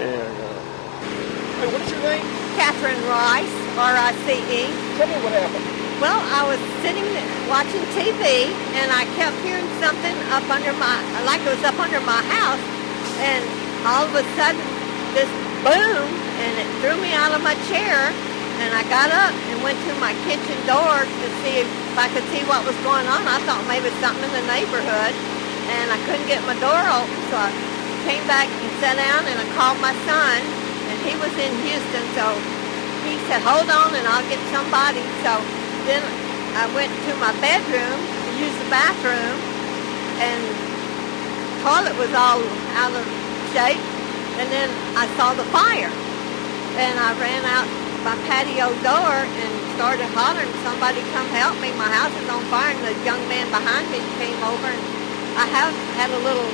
Hey, what is your name? Catherine Rice, R-I-C-E. Tell me what happened. Well, I was sitting watching TV, and I kept hearing something up under like it was up under my house, and all of a sudden, this boom, and it threw me out of my chair, and I got up and went to my kitchen door to see if I could see what was going on. I thought maybe something in the neighborhood, and I couldn't get my door open, so I came back and sat down, and I called my son, and he was in Houston, so he said, hold on, and I'll get somebody. So then I went to my bedroom to use the bathroom, and the toilet was all out of shape, and then I saw the fire, and I ran out my patio door and started hollering, somebody come help me, my house is on fire, and the young man behind me came over, and I have had a little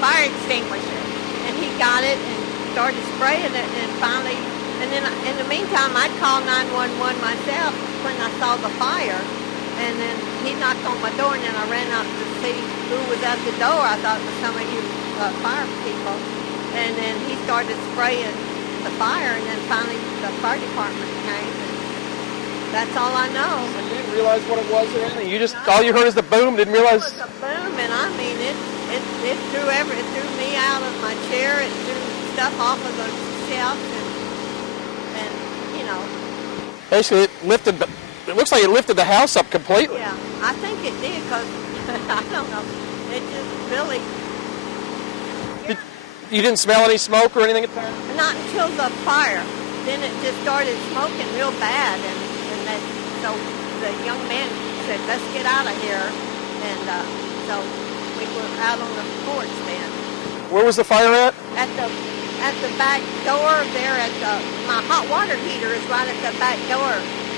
fire extinguisher, and he got it and started spraying it, and finally, and then in the meantime, I'd call 911 myself when I saw the fire, and then he knocked on my door, and then I ran out to see who was at the door. I thought it was some of you fire people, and then he started spraying the fire, and then finally the fire department came, and that's all I know. So you didn't realize what it was or anything? You just, all you heard is the boom, didn't realize? It was a boom, and I mean, it threw me out of my chair, it threw stuff off of the shelf, and you know. Basically, it looks like it lifted the house up completely. Yeah, I think it did, because, I don't know, it just really... You didn't smell any smoke or anything at the time? Not until the fire. Then it just started smoking real bad, and so the young man said, let's get out of here, and so we were out on the porch then. Where was the fire at? At the back door there, my hot water heater is right at the back door,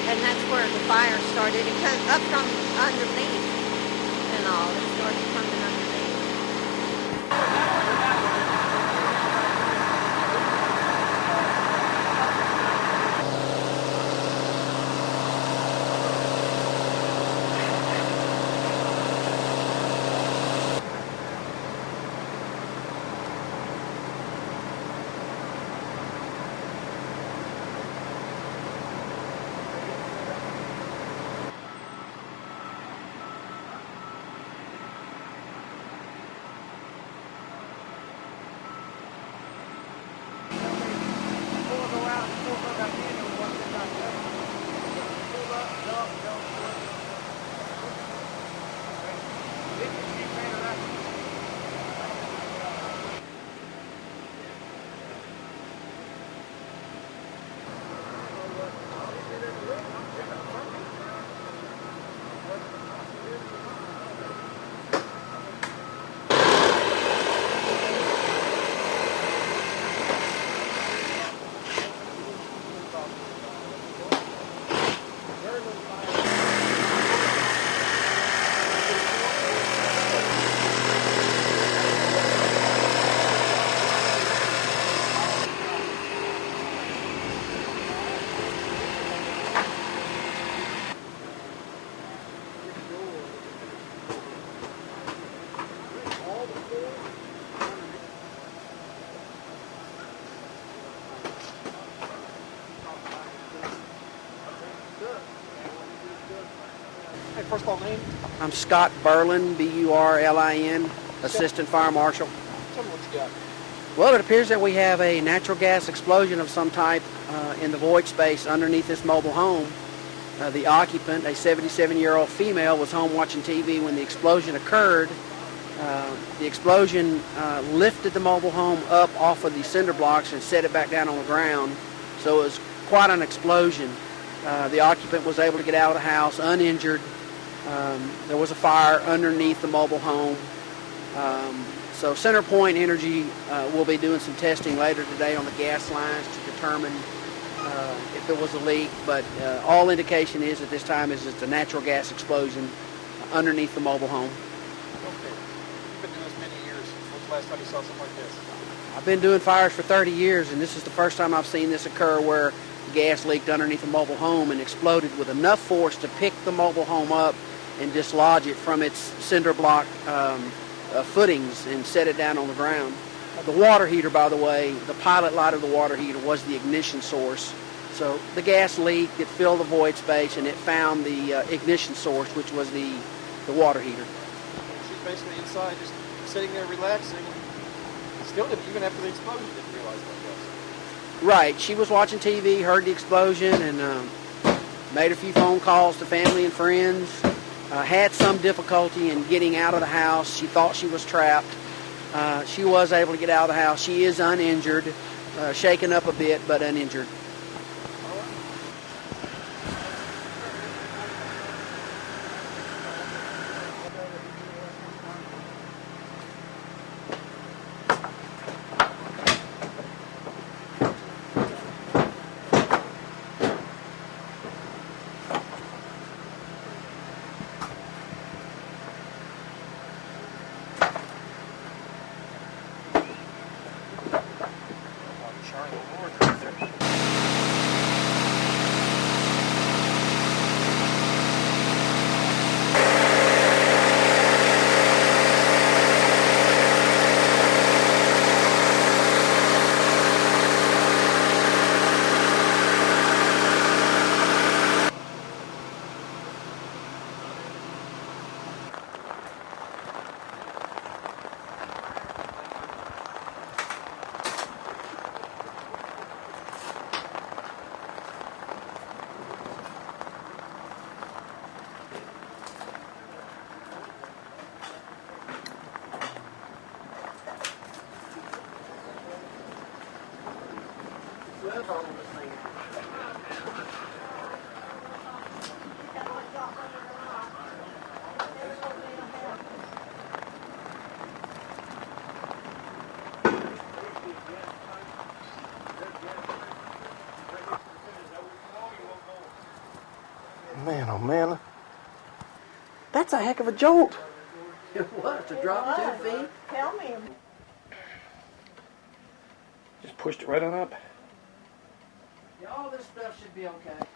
and that's where the fire started. It comes up from underneath and all. It started coming underneath. First of all, name? I'm Scott Burlin, B-U-R-L-I-N, Assistant Fire Marshal. Tell me what you got. Well, it appears that we have a natural gas explosion of some type in the void space underneath this mobile home. The occupant, a 77-year-old female, was home watching TV when the explosion occurred. The explosion lifted the mobile home up off of the cinder blocks and set it back down on the ground. So it was quite an explosion. The occupant was able to get out of the house uninjured. There was a fire underneath the mobile home. So CenterPoint Energy will be doing some testing later today on the gas lines to determine if there was a leak, but all indication is at this time is it's a natural gas explosion underneath the mobile home. Okay. You've been doing this many years. When's the last time you saw something like this? I've been doing fires for 30 years, and this is the first time I've seen this occur where gas leaked underneath a mobile home and exploded with enough force to pick the mobile home up and dislodge it from its cinder block footings and set it down on the ground. The water heater, by the way, the pilot light of the water heater was the ignition source. So the gas leaked, it filled the void space, and it found the ignition source, which was the water heater. She's basically inside, just sitting there relaxing. And still didn't, even after the explosion, didn't realize what it was. Right. She was watching TV, heard the explosion, and made a few phone calls to family and friends. Had some difficulty in getting out of the house. She thought she was trapped. She was able to get out of the house. She is uninjured, shaken up a bit, but uninjured. Man, oh man, that's a heck of a jolt. It was, to drop 2 feet. Tell me. Just pushed it right on up. Yeah, all this stuff should be okay.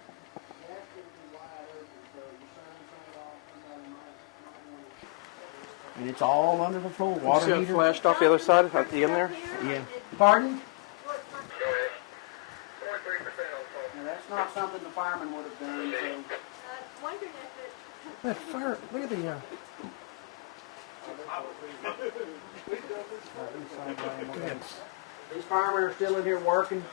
And it's all under the floor. Water See how it heater. flashed off the other side at the end there? Yeah. Pardon? Now, that's not something the fireman would have done. So. That fire, look at the, These firemen are still in here working.